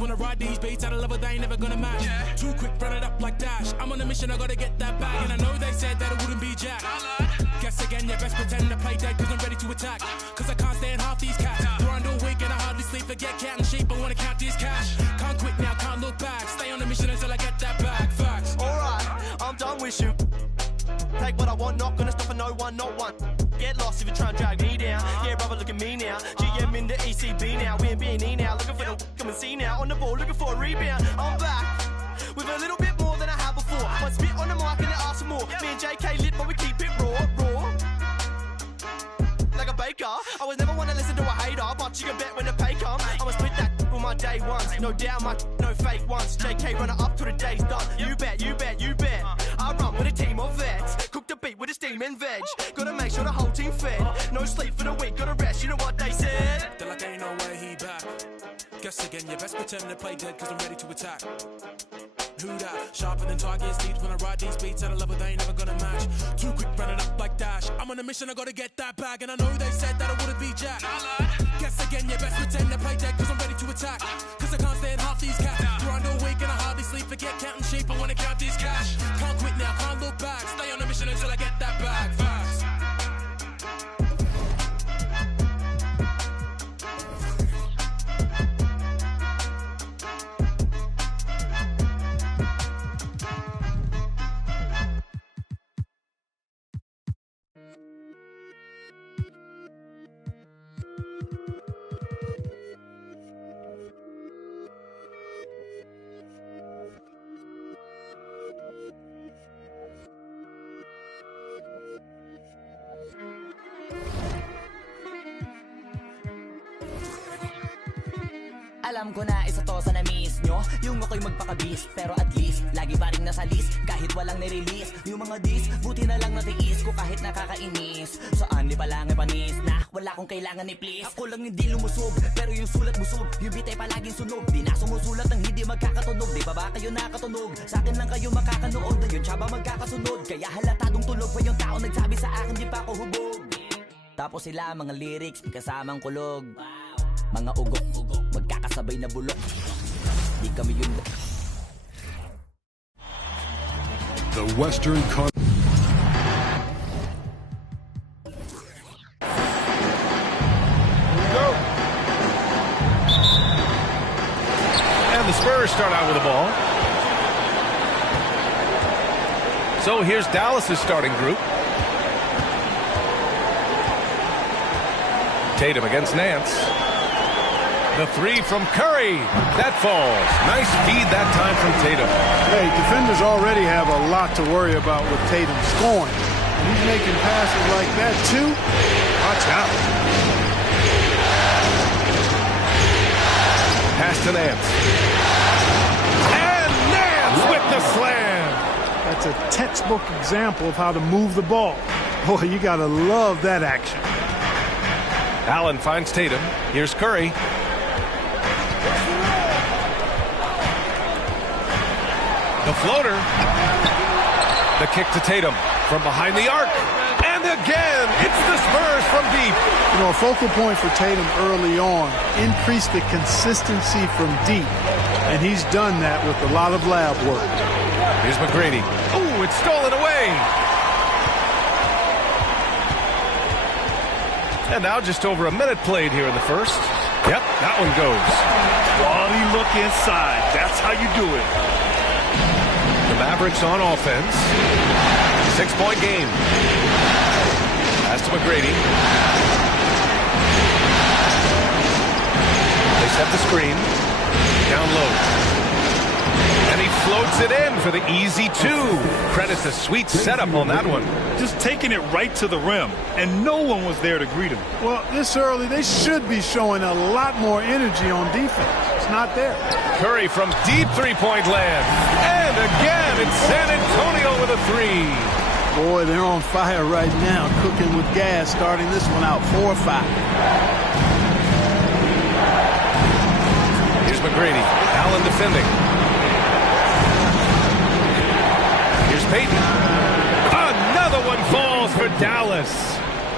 when I ride these beats. Out of love, they ain't never gonna match. Too quick, run it up like Dash. I'm on a mission, I gotta get that bag. And I know they said that it wouldn't be Jack. Guess again, yeah, best pretend to play dead, cause I'm ready to attack. Cause I can't stand half these cats. Grind all week and I hardly sleep. Forget counting sheep, I wanna count this cash. Can't quit now, can't look back. Stay on a mission until I get that bag. Facts. Alright, I'm done with you. Take what I want, not gonna stop for no one, not one. Get lost if you try and drag me down. Yeah, brother, look at me now. GM in the ECB now. We're B&E now. Looking for the come and see now. On the ball, looking for a rebound. I'm back with a little bit more than I had before. One spit on the mic and they ask for more. Me and JK lit, but we keep it raw. Like a baker. I was never one to listen to a hater, but you can bet when the pay comes, I'ma split that with my day ones. No doubt, no fake ones. JK runner up till the day's done. You bet, you bet, you bet. I run with a team of vets. Cook the beat with a steam and veg. Gotta make sure the whole team fed. No sleep for the week, gotta rest. You know what they said? They're like, ain't no way he back. Guess again, you best pretend to play dead, cause I'm ready to attack. Who that? Sharper than target speeds when I ride these beats. At a level they ain't never gonna match. Too quick, running up like Dash. I'm on a mission, I gotta get that bag. And I know they said that I wouldn't be Jack. Guess again, you best pretend to play dead, cause I'm ready to attack. Cause I can't stand half these cats. Grind all week and I hardly sleep. Forget counting sheep, I wanna count this cash. Can't quit now, can't look back. Stay on a mission until I get that bag. Fast. Alam ko na isa to sa na-miss nyo, yung ako'y magpakabis. Pero at least, lagi pa rin nasa list, kahit walang nirelease. Yung mga dis, buti na lang natiis ko kahit nakakainis. Saan di pa lang ay panis na, wala kong kailangan ni please. Ako lang hindi lumusog, pero yung sulat busog. Yung bitay palaging sunog, di na sumusulat ng hindi magkakatunog. Di ba kayo nakatunog? Sa akin lang kayo makakanood, na yun tsaba magkakasunod. Kaya halatadong tulog pa yung tao nagsabi sa akin di pa ako hubog. Tapos sila mga lyrics, kasamang kulog. Mga ugok-ugok, magkakasabay na bulok. Di kami yun. The Western Con. Go. And the Spurs start out with the ball. So here's Dallas's starting group. Tatum against Nance. The three from Curry. That falls. Nice feed that time from Tatum. Hey, defenders already have a lot to worry about with Tatum scoring. And he's making passes like that, too. Watch out. Pass to Nance. And Nance with the slam. That's a textbook example of how to move the ball. Boy, you got to love that action. Allen finds Tatum. Here's Curry. The floater. The kick to Tatum from behind the arc. And again, it's the Spurs from deep. You know, a focal point for Tatum early on, increase the consistency from deep. And he's done that with a lot of lab work. Here's McGrady. Ooh, it's stolen away. And now just over a minute played here in the first. Yep, that one goes. Quality look inside. That's how you do it. The Mavericks on offense. 6-point game. Pass to McGrady. They set the screen. Down low. And he floats it in for the easy two. Credit the sweet setup on that one. Just taking it right to the rim, and no one was there to greet him. Well, this early, they should be showing a lot more energy on defense. It's not there. Curry from deep three-point land. And again, it's San Antonio with a three. Boy, they're on fire right now, cooking with gas, starting this one out 4-5. Here's McGrady. Allen defending. Here's Payton. Another one falls for Dallas.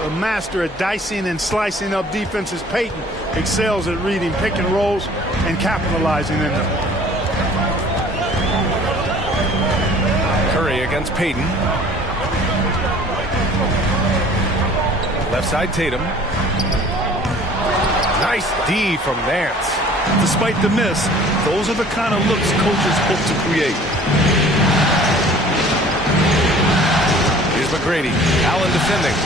a master at dicing and slicing up defenses. Payton excels at reading pick and rolls and capitalizing in them. Curry against Payton. Left side Tatum. Nice D from Nance. Despite the miss, those are the kind of looks coaches hope to create. Here's McGrady. Allen defending.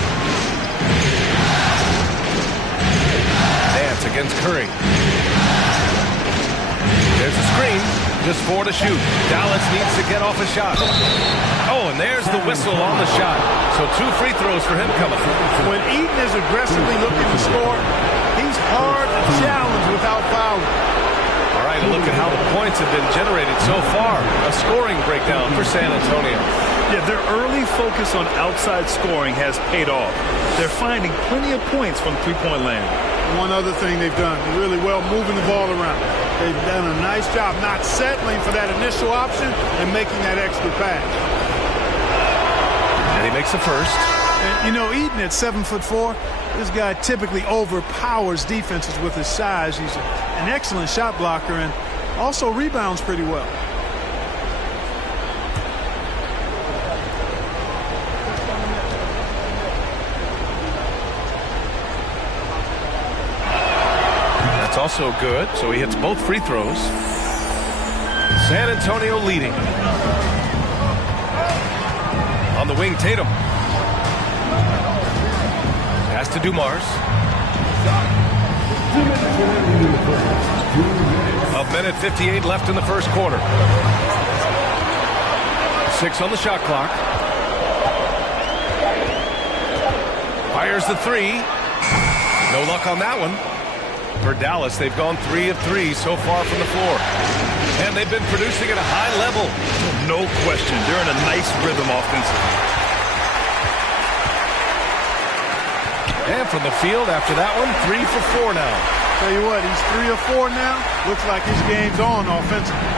Nance against Curry. There's a screen. Just 4 to shoot. Dallas needs to get off a shot. Oh, and there's the whistle on the shot. So 2 free throws for him coming. When Eaton is aggressively looking to score, he's hard to challenge without fouling. All right, a look at how the points have been generated so far. A scoring breakdown for San Antonio. Yeah, their early focus on outside scoring has paid off. They're finding plenty of points from three-point land. One other thing they've done really well, moving the ball around. They've done a nice job not settling for that initial option and making that extra pass. And he makes the first. And, you know, Eaton at 7'4", this guy typically overpowers defenses with his size. He's an excellent shot blocker and also rebounds pretty well. That's also good, so he hits both free throws. San Antonio leading. On the wing, Tatum. Pass to Dumars. A minute 58 left in the first quarter. 6 on the shot clock. Fires the 3. No luck on that one. For Dallas, they've gone 3 of 3 so far from the floor. And they've been producing at a high level. No question. They're in a nice rhythm offensively. And from the field after that one, 3 for 4 now. Tell you what, he's 3 of 4 now. Looks like his game's on offensively.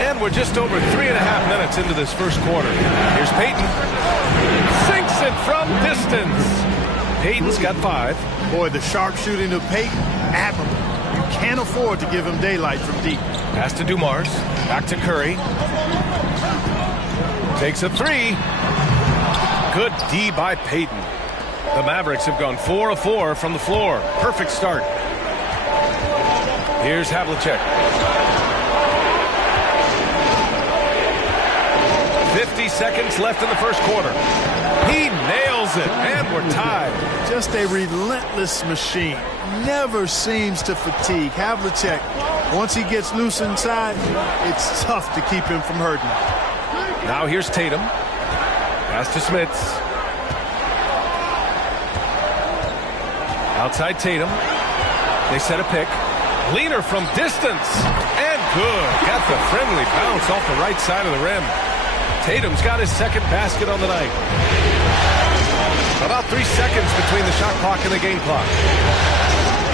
And we're just over 3.5 minutes into this first quarter. Here's Payton. Sinks it from distance. Payton's got 5. Boy, the sharpshooting of Payton, admirable. You can't afford to give him daylight from deep. Pass to Dumars. Back to Curry. Takes a 3. Good D by Payton. The Mavericks have gone 4 of 4 from the floor. Perfect start. Here's Havlicek. 50 seconds left in the first quarter. He nails it, and we're tied. Just a relentless machine. Never seems to fatigue. Havlicek, once he gets loose inside, it's tough to keep him from hurting. Now here's Tatum. Pass to Smits. Outside Tatum. They set a pick. Leaner from distance. And good. Got the friendly bounce off the right side of the rim. Tatum's got his second basket on the night. About 3 seconds between the shot clock and the game clock.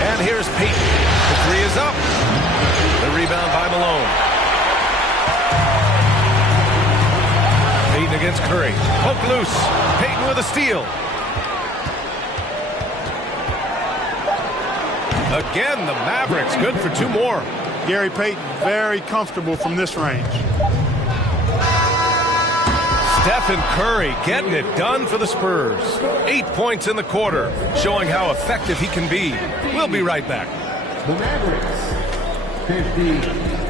And here's Payton. The 3 is up. The rebound by Malone. Payton against Curry. Poke loose. Payton with a steal. Again, the Mavericks good for 2 more. Gary Payton, very comfortable from this range. Stephen Curry getting it done for the Spurs. 8 points in the quarter, showing how effective he can be. We'll be right back. The Mavericks, 50.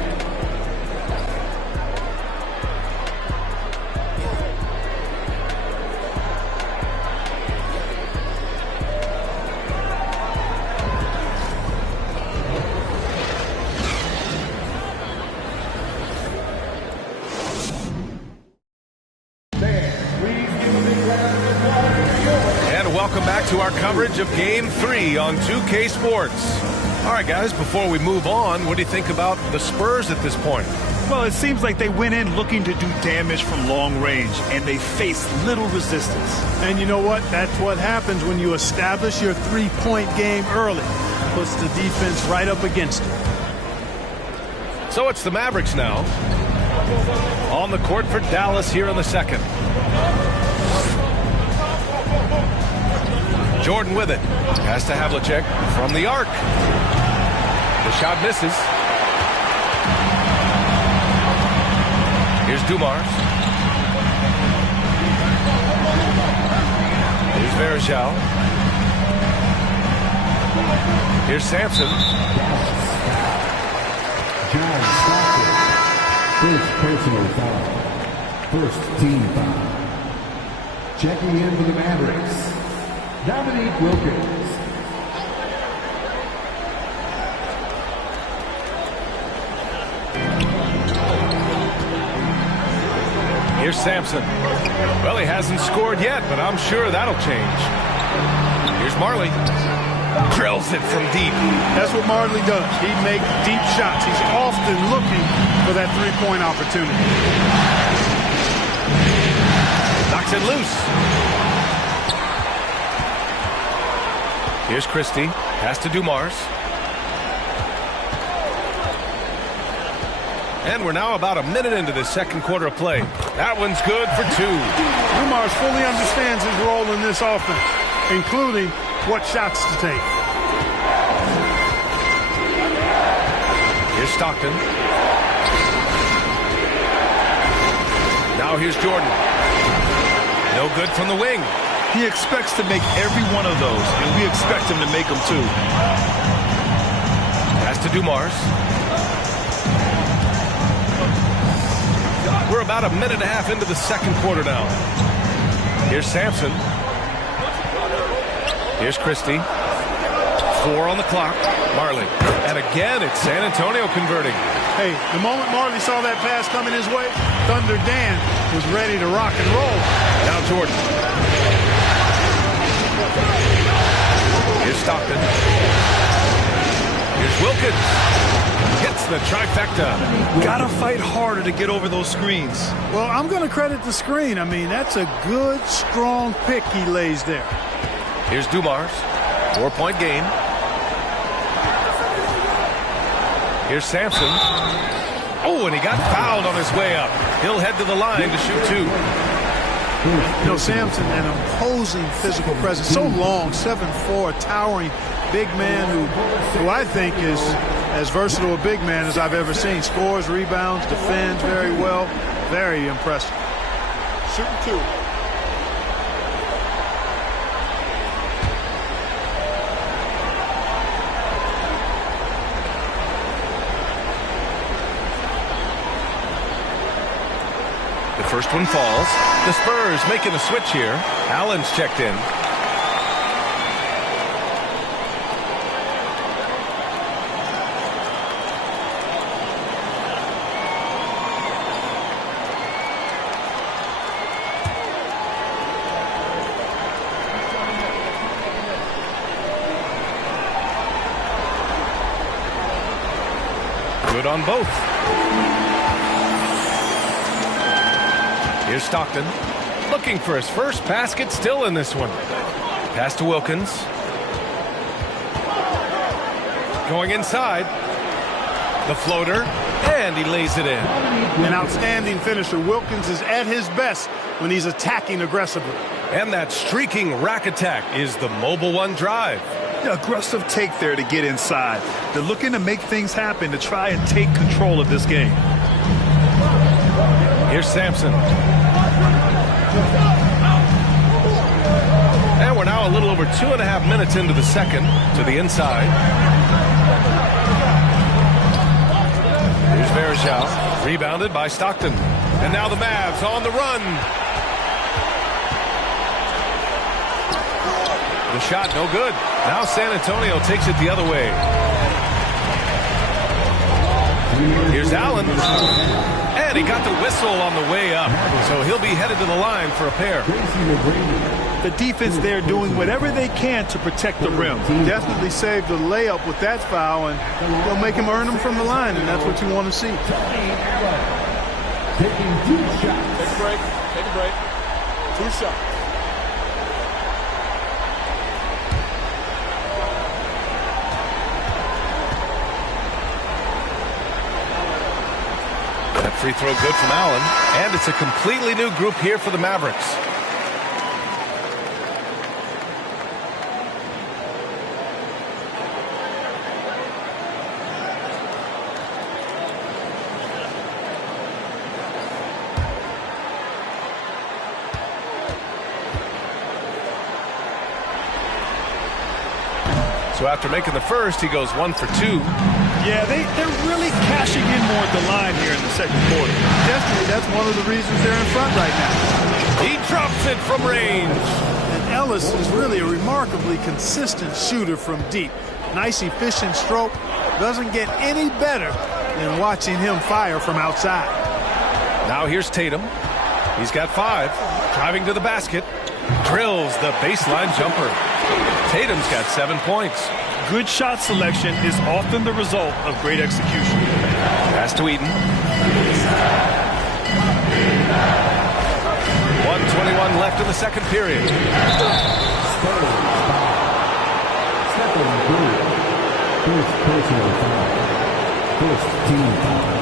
Welcome back to our coverage of Game 3 on 2K Sports. All right, guys, before we move on, what do you think about the Spurs at this point? Well, it seems like they went in looking to do damage from long range, and they faced little resistance. And you know what? That's what happens when you establish your three-point game early. Puts the defense right up against it. So it's the Mavericks now. On the court for Dallas here in the second. Jordan with it. Pass to Havlicek from the arc. The shot misses. Here's Dumars. Here's Verjao. Here's Sampson. John Stockton. First personal foul. First team foul. Checking in for the Mavericks, Dominique Wilkins. Here's Sampson. Well, he hasn't scored yet, but I'm sure that'll change. Here's Marley. Drills it from deep. That's what Marley does. He makes deep shots. He's often looking for that three-point opportunity. Knocks it loose. Here's Christie. Pass to Dumars. And we're now about a minute into the second quarter of play. That one's good for two. Dumars fully understands his role in this offense, including what shots to take. Here's Stockton. Now here's Jordan. No good from the wing. He expects to make every one of those, and we expect him to make them too. Pass to Dumars. We're about a minute and a half into the second quarter now. Here's Sampson. Here's Christie. 4 on the clock. Marley. And again, it's San Antonio converting. Hey, the moment Marley saw that pass coming his way, Thunder Dan was ready to rock and roll. Now Jordan. Here's Stockton. Here's Wilkins. Hits the trifecta. Gotta fight harder to get over those screens. Well, I'm going to credit the screen. I mean, that's a good, strong pick he lays there. Here's Dumars. 4-point game. Here's Sampson. Oh, and he got fouled on his way up. He'll head to the line to shoot two. You know, Sampson, an imposing physical presence. So long, 7'4", towering big man who I think is as versatile a big man as I've ever seen. Scores, rebounds, defends very well. Very impressive. Shooting two. The first one falls. The Spurs making a switch here. Allen's checked in. Good on both. Here's Stockton. Looking for his first basket still in this one. Pass to Wilkins. Going inside. The floater. And he lays it in. An outstanding finisher. Wilkins is at his best when he's attacking aggressively. And that streaking rack attack is the Mobile One drive. Aggressive take there to get inside. They're looking to make things happen to try and take control of this game. Here's Sampson. And we're now a little over 2.5 minutes into the second. To the inside. Here's Verjao. Rebounded by Stockton. And now the Mavs on the run. The shot no good. Now San Antonio takes it the other way. Here's Allen. And he got the whistle on the way up. So he'll be headed to the line for a pair. The defense there doing whatever they can to protect the rim. Definitely saved the layup with that foul, and they'll make him earn them from the line, and that's what you want to see. Taking 2 shots. Take a break. Take a break. 2 shots. Free throw good from Allen. And it's a completely new group here for the Mavericks. So after making the first, he goes 1 for 2. Yeah, they're really cashing in more at the line here in the second quarter. Definitely, that's one of the reasons they're in front right now. He drops it from range. And Ellis is really a remarkably consistent shooter from deep. Nice, efficient stroke. Doesn't get any better than watching him fire from outside. Now here's Tatum. He's got 5. Driving to the basket. Drills the baseline jumper. Tatum's got 7 points. Good shot selection is often the result of great execution. Pass to Eaton. 1:21 left in the second period. First personal foul. First team foul.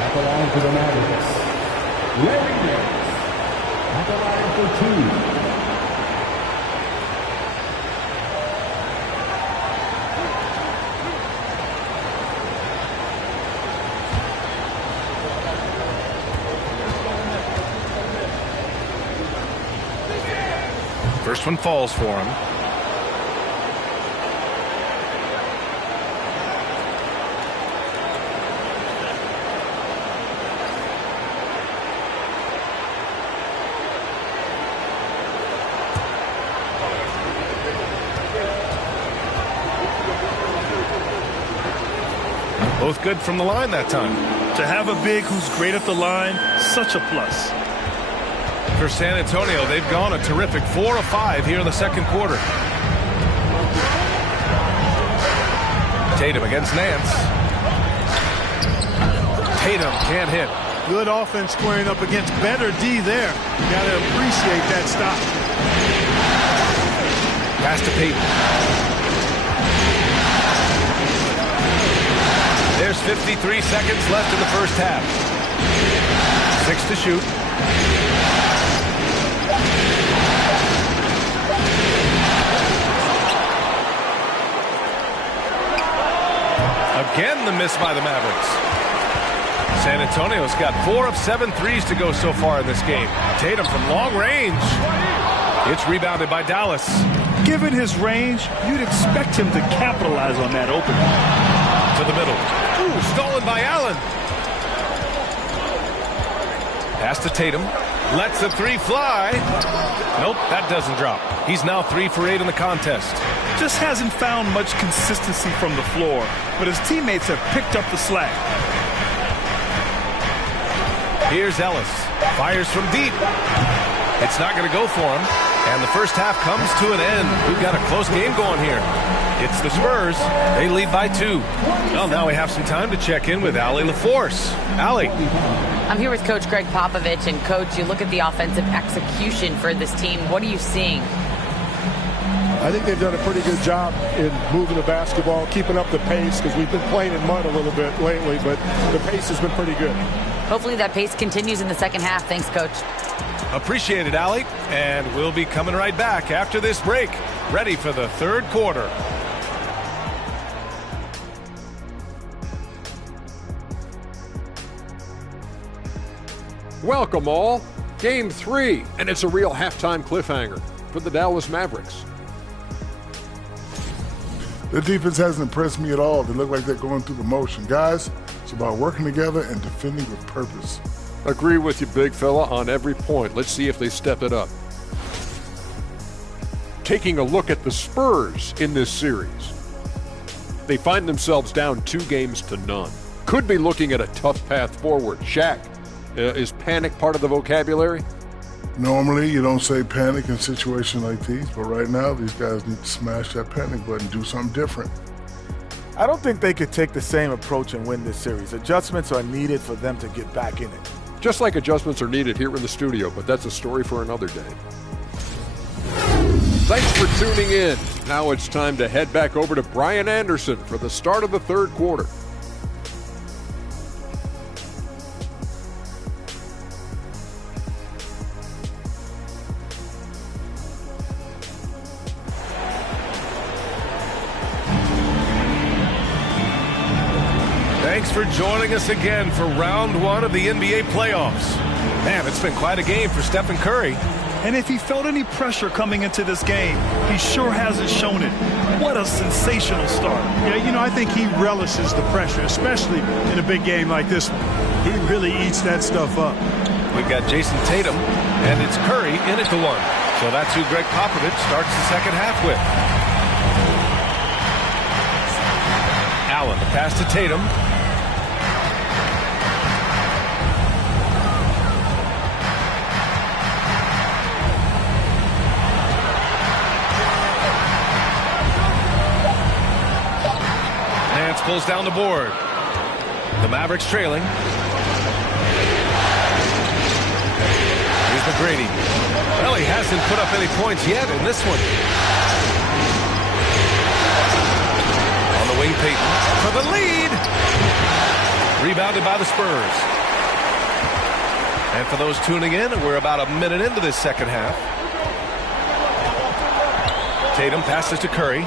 At the line for the Mavericks. Larry Nance. At the line for 2. First one falls for him. Both good from the line that time. To have a big who's great at the line, such a plus. For San Antonio, they've gone a terrific 4 of 5 here in the second quarter. Tatum against Nance. Tatum can't hit. Good offense squaring up against better D there. You got to appreciate that stop. Pass to Payton. There's 53 seconds left in the first half. 6 to shoot. Again, the miss by the Mavericks. San Antonio's got 4 of 7 threes to go so far in this game. Tatum from long range. It's rebounded by Dallas. Given his range, you'd expect him to capitalize on that opening. To the middle. Ooh, stolen by Allen. Pass to Tatum. Lets the 3 fly. Nope, that doesn't drop. He's now 3 for 8 in the contest. Just hasn't found much consistency from the floor, but his teammates have picked up the slack. Here's Ellis. Fires from deep. It's not going to go for him. And the first half comes to an end. We've got a close game going here. It's the Spurs. They lead by 2. Well, now we have some time to check in with Allie LaForce. Allie. I'm here with Coach Greg Popovich. And, Coach, you look at the offensive execution for this team. What are you seeing? I think they've done a pretty good job in moving the basketball, keeping up the pace, because we've been playing in mud a little bit lately, but the pace has been pretty good. Hopefully that pace continues in the second half. Thanks, Coach. Appreciate it, Allie. And we'll be coming right back after this break, ready for the third quarter. Welcome all. Game 3, and it's a real halftime cliffhanger for the Dallas Mavericks. The defense hasn't impressed me at all. They look like they're going through the motion. Guys, it's about working together and defending with purpose. Agree with you, big fella, on every point. Let's see if they step it up. Taking a look at the Spurs in this series. They find themselves down 2-0. Could be looking at a tough path forward. Shaq, is panic part of the vocabulary? Normally, you don't say panic in situations like these, but right now, these guys need to smash that panic button, do something different. I don't think they could take the same approach and win this series. Adjustments are needed for them to get back in it. Just like adjustments are needed here in the studio, but that's a story for another day. Thanks for tuning in. Now it's time to head back over to Brian Anderson for the start of the third quarter. Thanks for joining us again for round 1 of the NBA playoffs. Man, it's been quite a game for Stephen Curry. And if he felt any pressure coming into this game, he sure hasn't shown it. What a sensational start. Yeah, I think he relishes the pressure, especially in a big game like this one. He really eats that stuff up. We've got Jason Tatum, and it's Curry in at the 1. So that's who Greg Popovich starts the second half with. Allen, the pass to Tatum. Nance pulls down the board. The Mavericks trailing. Here's McGrady. Well, he hasn't put up any points yet in this one. On the wing, Payton for the lead. Rebounded by the Spurs. And for those tuning in, we're about a minute into this second half. Tatum passes to Curry.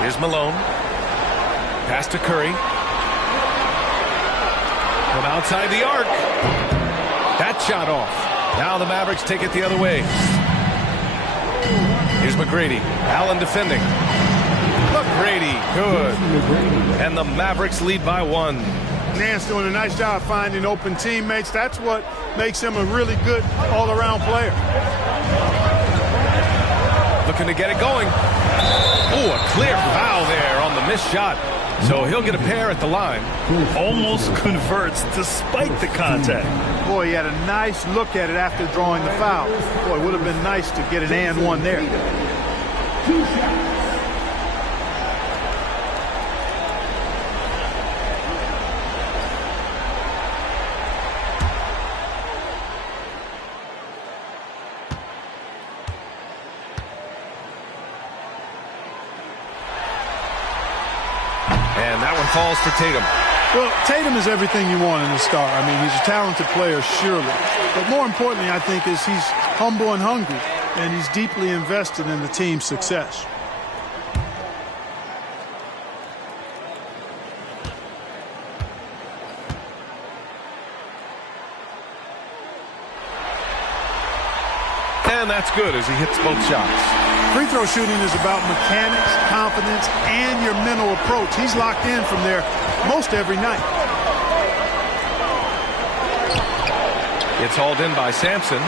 Here's Malone. Pass to Curry. From outside the arc. That shot off. Now the Mavericks take it the other way. Here's McGrady. Allen defending. McGrady. Good. And the Mavericks lead by 1. Nance doing a nice job finding open teammates. That's what makes him a really good all-around player. Looking to get it going. Oh, a clear foul there on the missed shot. So he'll get a pair at the line. Almost converts despite the contact. Boy, he had a nice look at it after drawing the foul. Boy, it would have been nice to get an and 1 there. And that one falls for Tatum. Well, Tatum is everything you want in a star. I mean, he's a talented player, surely. But more importantly, I think, is he's humble and hungry, and he's deeply invested in the team's success. And that's good as he hits both shots. Free throw shooting is about mechanics, confidence, and your mental approach. He's locked in from there most every night. It's hauled in by Sampson.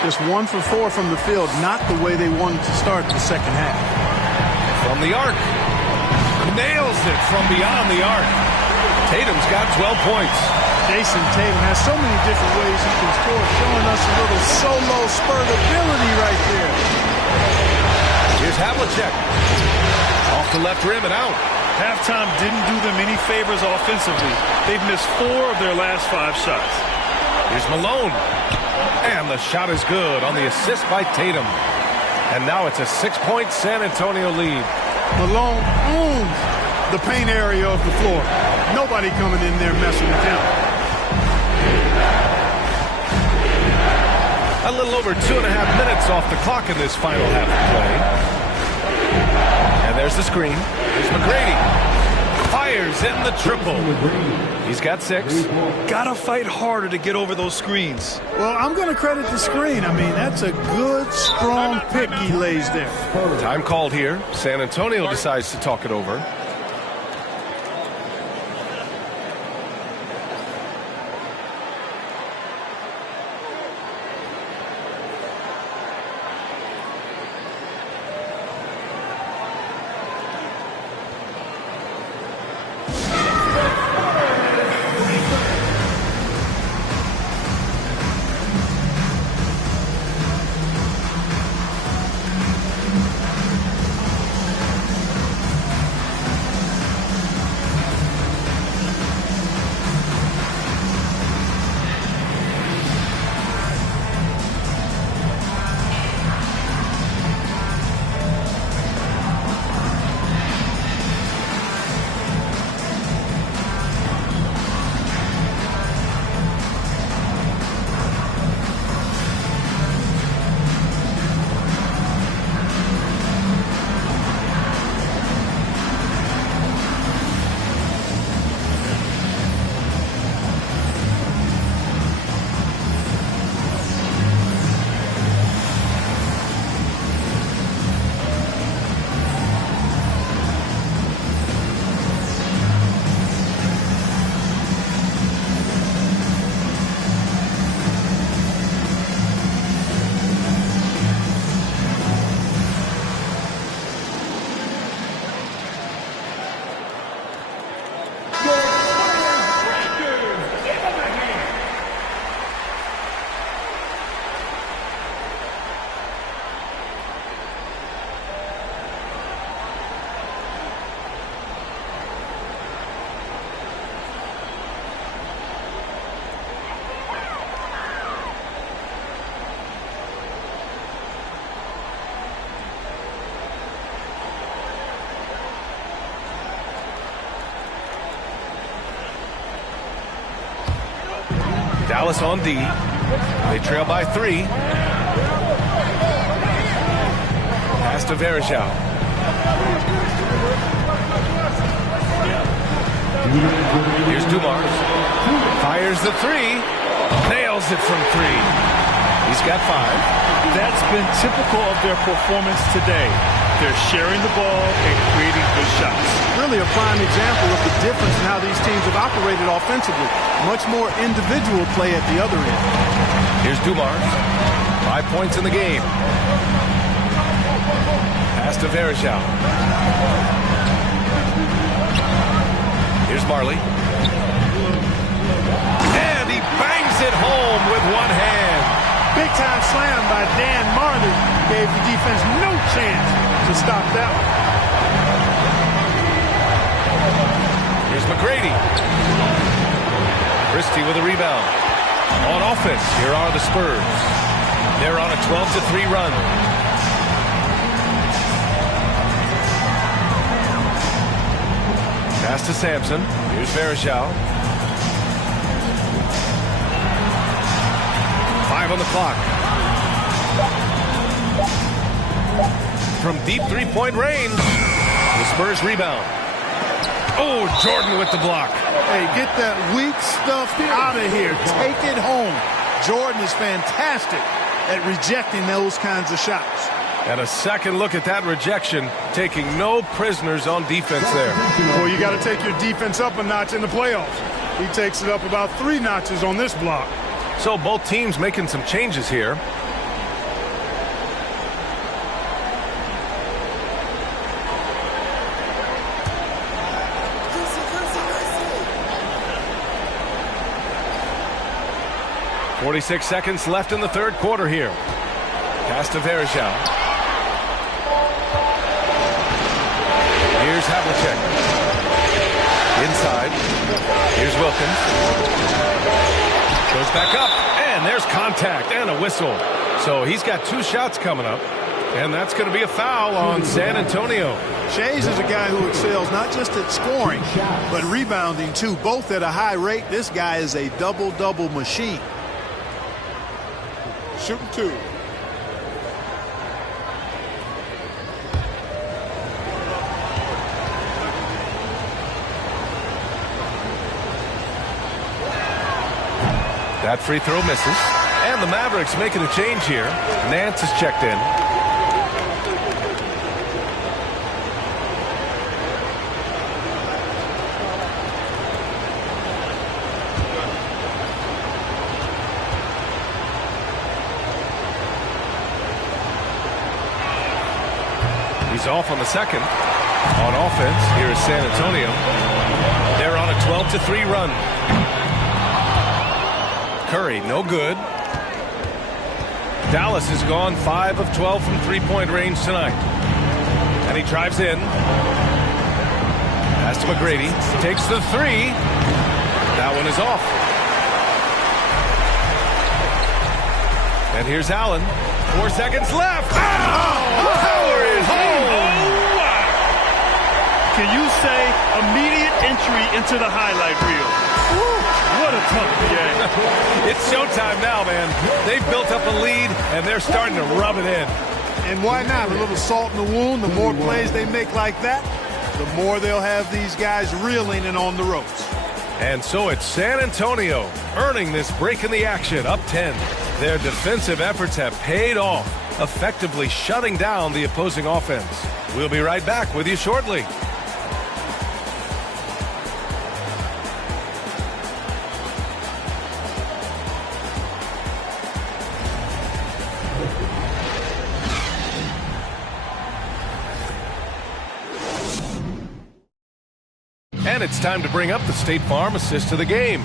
Just 1 for 4 from the field, not the way they wanted to start the second half. From the arc. Nails it from beyond the arc. Tatum's got 12 points. Jason Tatum has so many different ways he can score, showing us a little solo spurt ability right there. Here's Havlicek. Off the left rim and out. Halftime didn't do them any favors offensively. They've missed 4 of their last 5 shots. Here's Malone. And the shot is good on the assist by Tatum. And now it's a 6-point San Antonio lead. Malone owns the paint area of the floor. Nobody coming in there messing with him. A little over 2.5 minutes off the clock in this final half of play. And there's the screen. Here's McGrady. Fires in the triple. He's got 6. Gotta fight harder to get over those screens. Well, I'm going to credit the screen. I mean, that's a good, strong pick he lays there. Time called here. San Antonio decides to talk it over. Dallas on D. They trail by 3. Pass to Verjao. Here's Dumars. Fires the 3. Nails it from 3. He's got 5. That's been typical of their performance today. They're sharing the ball and creating good shots. Really a prime example of the difference in how these teams have operated offensively. Much more individual play at the other end. Here's Dumars. 5 points in the game. Pass to Verjao. Here's Marley. And he bangs it home with one hand. Big time slam by Dan Marley. Gave the defense no chance to stop that one. Here's McGrady. Christie with a rebound. On offense, here are the Spurs. They're on a 12-3 run. Pass to Sampson. Here's Verjao. 5 on the clock. From deep three-point range, the Spurs rebound. Oh, Jordan with the block. Hey, get that weak stuff out of here. Take it home. Jordan is fantastic at rejecting those kinds of shots. And a second look at that rejection, taking no prisoners on defense there. Well, you got to take your defense up a notch in the playoffs. He takes it up about 3 notches on this block. So both teams making some changes here. .46 seconds left in the third quarter here. Pass to Verjao. Here's Havlicek. Inside. Here's Wilkins. Goes back up. And there's contact and a whistle. So he's got 2 shots coming up. And that's going to be a foul on San Antonio. Shays is a guy who excels not just at scoring, but rebounding too, both at a high rate. This guy is a double-double machine. Shooting 2. That free throw misses. And the Mavericks making a change here. Nance is checked in. He's off on the second. On offense, here is San Antonio. They're on a 12-3 run. Curry, no good. Dallas has gone 5 of 12 from three-point range tonight. And he drives in. Pass to McGrady. Takes the 3. That one is off. And here's Allen. 4 seconds left. Power is home. Can you say immediate entry into the highlight reel? What a tough game. It's showtime now, man. They've built up a lead, and they're starting to rub it in. And why not? A little salt in the wound. The more plays they make like that, the more they'll have these guys reeling and on the ropes. And so it's San Antonio earning this break in the action, up 10. Their defensive efforts have paid off, effectively shutting down the opposing offense. We'll be right back with you shortly. And it's time to bring up the State Farm assist to the game.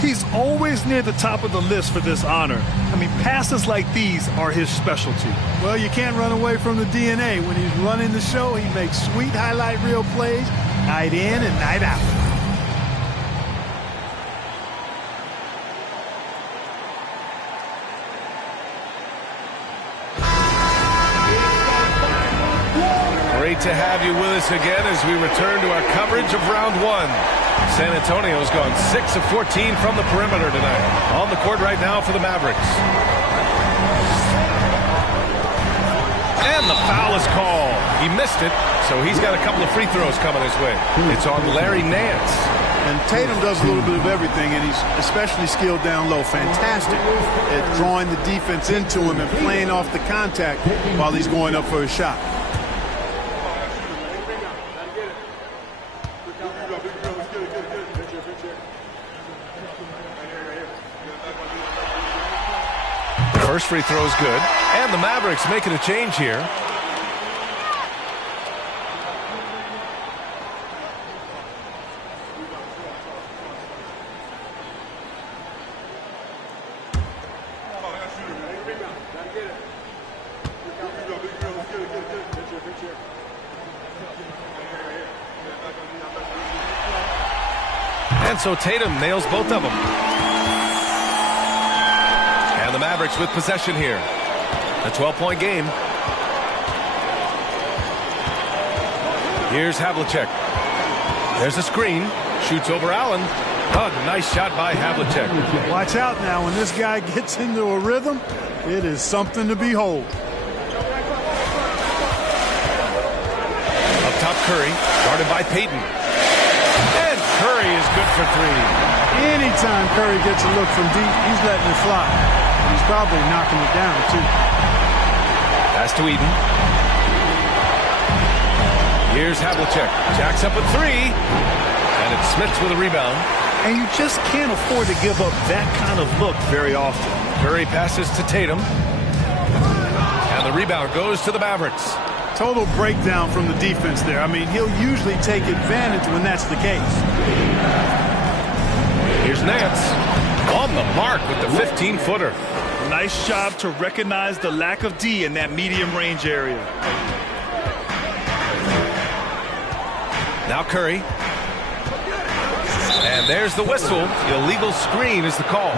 He's always near the top of the list for this honor. I mean, passes like these are his specialty. Well, you can't run away from the DNA. When he's running the show, he makes sweet highlight reel plays night in and night out. Great to have you with us again as we return to our coverage of round 1. San Antonio's gone 6 of 14 from the perimeter tonight. On the court right now for the Mavericks. And the foul is called. He missed it, so he's got a couple of free throws coming his way. It's on Larry Nance. And Tatum does a little bit of everything, and he's especially skilled down low. Fantastic at drawing the defense into him and playing off the contact while he's going up for a shot. First free throw is good. And the Mavericks making a change here. And so Tatum nails both of them. And the Mavericks with possession here. A 12-point game. Here's Havlicek. There's a screen. Shoots over Allen. Oh, nice shot by Havlicek. Watch out now. When this guy gets into a rhythm, it is something to behold. Up top, Curry. Guarded by Payton. And Curry is good for three. Anytime Curry gets a look from deep, he's letting it fly. He's probably knocking it down, too. Pass to Eden. Here's Havlicek. Jacks up a three. And it's Smith with a rebound. And you just can't afford to give up that kind of look very often. Curry passes to Tatum. And the rebound goes to the Mavericks. Total breakdown from the defense there. I mean, he'll usually take advantage when that's the case. Here's Nance. On the mark with the 15-footer. Nice job to recognize the lack of D in that medium range area. Now Curry. And there's the whistle. Illegal screen is the call.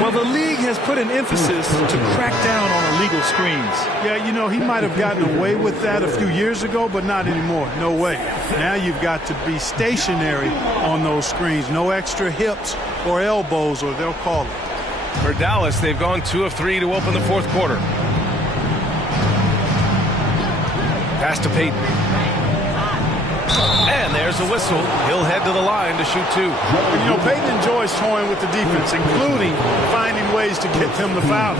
Well, the league has put an emphasis to crack down on illegal screens. Yeah, you know, he might have gotten away with that a few years ago, but not anymore. No way. Now you've got to be stationary on those screens. No extra hips or elbows, or they'll call it. For Dallas, they've gone 2 of 3 to open the fourth quarter. Pass to Payton. And there's a whistle. He'll head to the line to shoot 2. You know, Payton enjoys toying with the defense, including finding ways to get them the foul.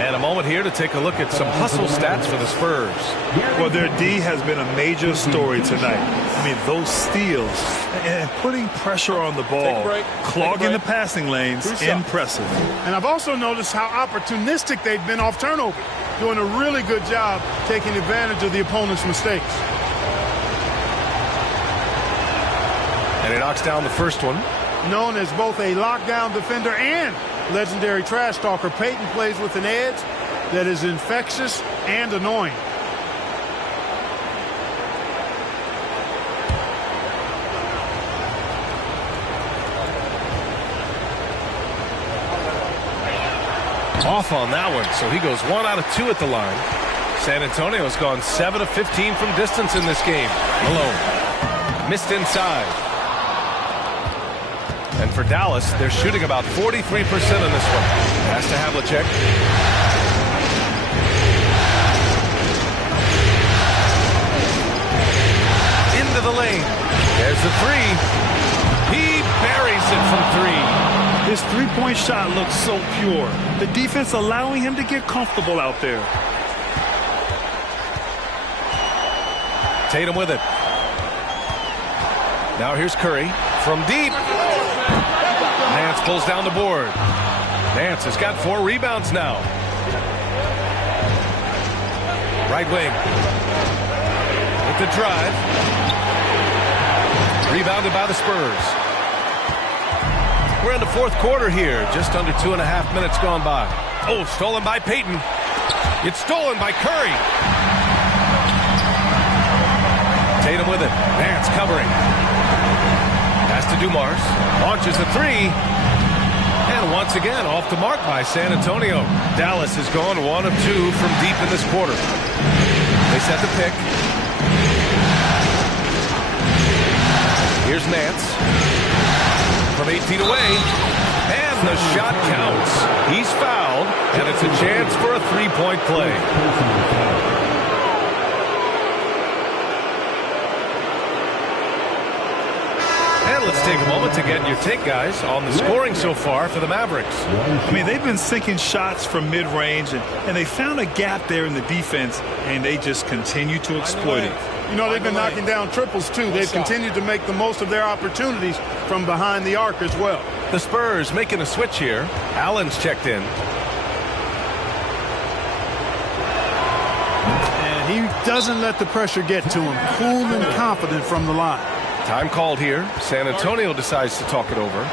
And a moment here to take a look at some hustle stats for the Spurs. Well, their D has been a major story tonight. I mean, those steals and putting pressure on the ball, clogging the passing lanes, impressive. And I've also noticed how opportunistic they've been off turnover, doing a really good job taking advantage of the opponent's mistakes. And he knocks down the first one. Known as both a lockdown defender and legendary trash talker, Payton plays with an edge that is infectious and annoying. Off on that one, so he goes 1 out of 2 at the line. San Antonio's gone 7 of 15 from distance in this game. Malone missed inside. And for Dallas, they're shooting about 43% in this one. Pass to Havlicek. Into the lane. There's the three. He buries it from 3. His three-point shot looks so pure. The defense allowing him to get comfortable out there. Tatum with it. Now here's Curry from deep. Nance pulls down the board. Nance has got 4 rebounds now. Right wing. With the drive. Rebounded by the Spurs. We're in the fourth quarter here. Just under 2.5 minutes gone by. Oh, stolen by Payton. It's stolen by Curry. Tatum with it. Nance covering. Pass to Dumars. Launches a 3. And once again, off the mark by San Antonio. Dallas has gone 1 of 2 from deep in this quarter. They set the pick. Here's Nance. from 8 feet away. And the shot counts. He's fouled, and it's a chance for a three-point play. And let's take a moment to get your take, guys, on the scoring so far for the Mavericks. I mean, they've been sinking shots from mid-range, and they found a gap there in the defense, and they just continue to exploit it. You know, they've been knocking down triples, too. They've continued to make the most of their opportunities from behind the arc as well. The Spurs making a switch here. Allen's checked in. And he doesn't let the pressure get to him. Cool and confident from the line. Time called here. San Antonio decides to talk it over.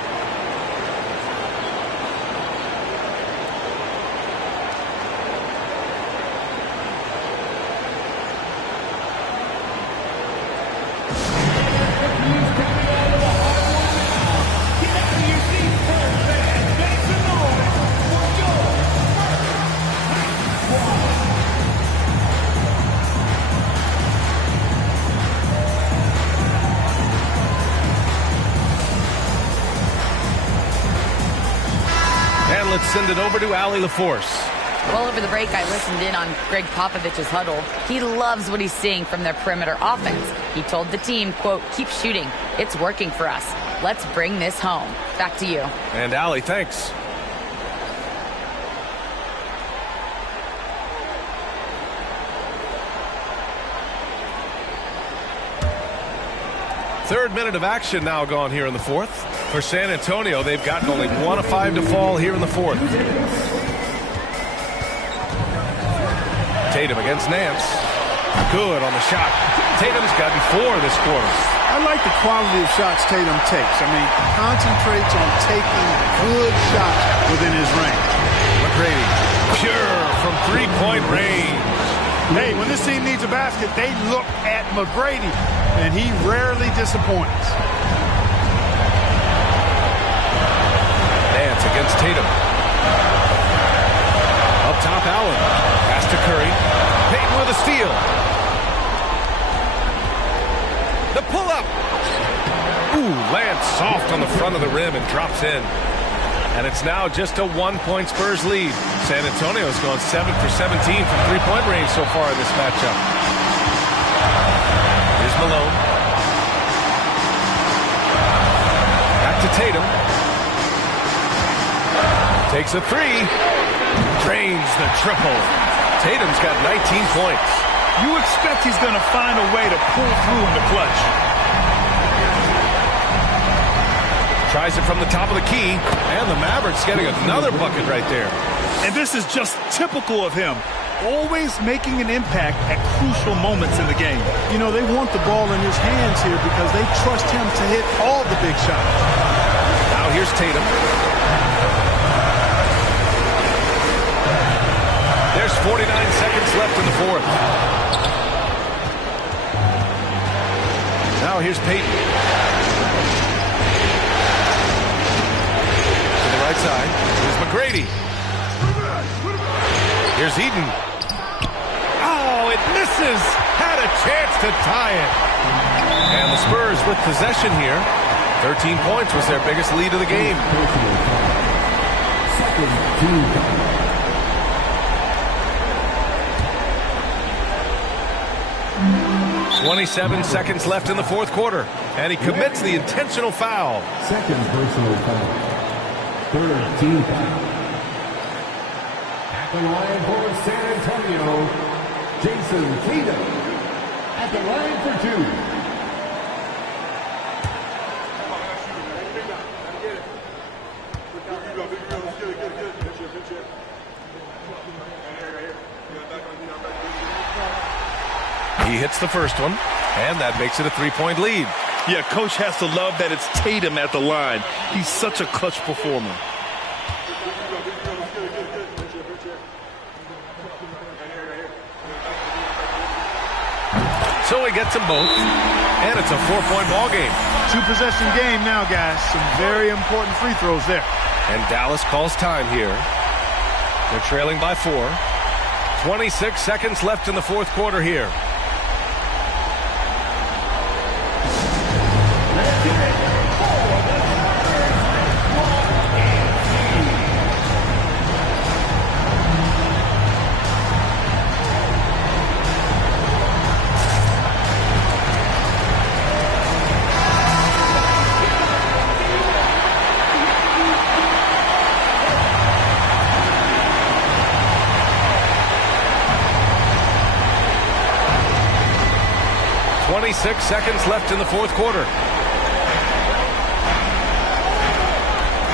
Send it over to Allie LaForce. Well, over the break, I listened in on Greg Popovich's huddle. He loves what he's seeing from their perimeter offense. He told the team, quote, keep shooting. It's working for us. Let's bring this home. Back to you. And Allie, thanks. Third minute of action now gone here in the fourth. For San Antonio, they've gotten only 1 of 5 to fall here in the fourth. Tatum against Nance. Good on the shot. Tatum's gotten 4 this quarter. I like the quality of shots Tatum takes. I mean, concentrates on taking good shots within his range. McGrady, pure from three-point range. Hey, when this team needs a basket, they look at McGrady, and he rarely disappoints. Nance against Tatum. Up top, Allen. Pass to Curry. Payton with a steal. The pull-up. Ooh, lands soft on the front of the rim and drops in. And it's now just a 1-point Spurs lead. San Antonio's gone 7 for 17 from three-point range so far in this matchup. Here's Malone. Back to Tatum. Takes a three. Drains the triple. Tatum's got 19 points. You expect he's going to find a way to pull through in the clutch. Tries it from the top of the key, and the Mavericks getting another bucket right there. And this is just typical of him. Always making an impact at crucial moments in the game. You know, they want the ball in his hands here because they trust him to hit all the big shots. Now here's Tatum. There's 49 seconds left in the fourth. Now here's Payton. Right side. Here's McGrady. Here's Eden. Oh, it misses. Had a chance to tie it. And the Spurs with possession here. 13 points was their biggest lead of the game. 27 seconds left in the fourth quarter. And he commits the intentional foul. Second personal foul. Third team foul. At the line for San Antonio, Jason Tatum. At the line for 2. He hits the first one, and that makes it a 3-point lead. Yeah, coach has to love that it's Tatum at the line. He's such a clutch performer. So he gets them both, and it's a 4-point ball game. 2-possession game now, guys. Some very important free throws there. And Dallas calls time here. They're trailing by 4. 26 seconds left in the fourth quarter here. 26 seconds left in the fourth quarter.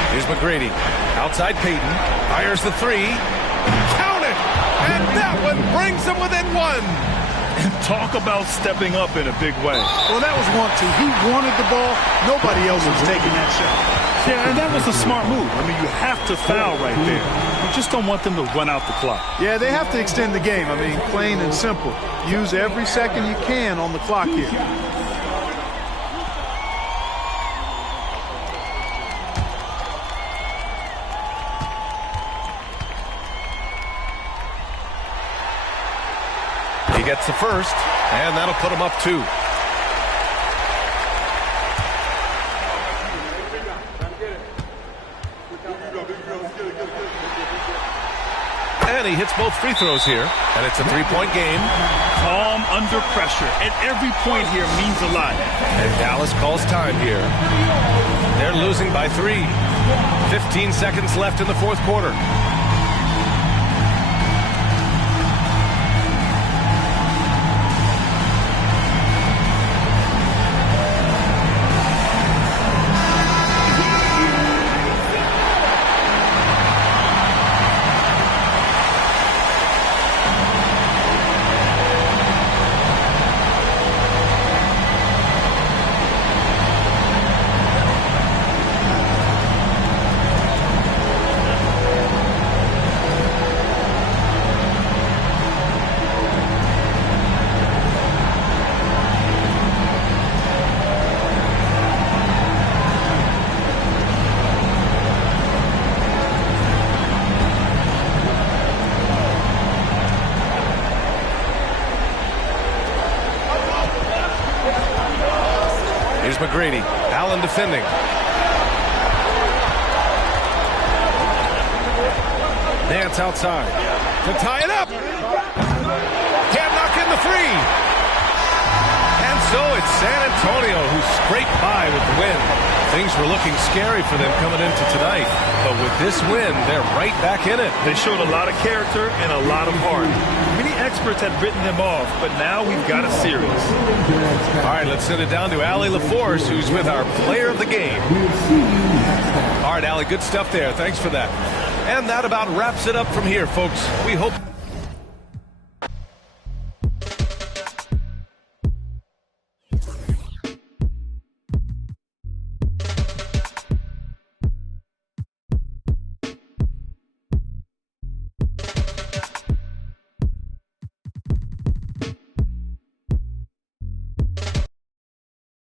Here's McGrady. Outside Peyton. Fires the three. Count it! And that one brings them within one. And talk about stepping up in a big way. Well, that was 1-2. He wanted the ball. Nobody else was taking that shot. Yeah, and that was a smart move. I mean, you have to foul right there. You just don't want them to run out the clock. Yeah, they have to extend the game. I mean, plain and simple. Use every second you can on the clock here. He gets the first, and that'll put him up 2. And he hits both free throws here, and it's a 3-point game. Calm under pressure, and every point here means a lot. And Dallas calls time here. They're losing by 3. 15 seconds left in the fourth quarter. Here's McGrady. Allen defending. Nance outside to tie it up. Can't knock in the three. And so it's San Antonio who scraped by with the win. Things were looking scary for them coming into tonight. But with this win, they're right back in it. They showed a lot of character and a lot of heart. Many experts had written them off, but now we've got a series. All right, let's send it down to Allie LaForce, who's with our player of the game. All right, Allie, good stuff there. Thanks for that. And that about wraps it up from here, folks. We hope...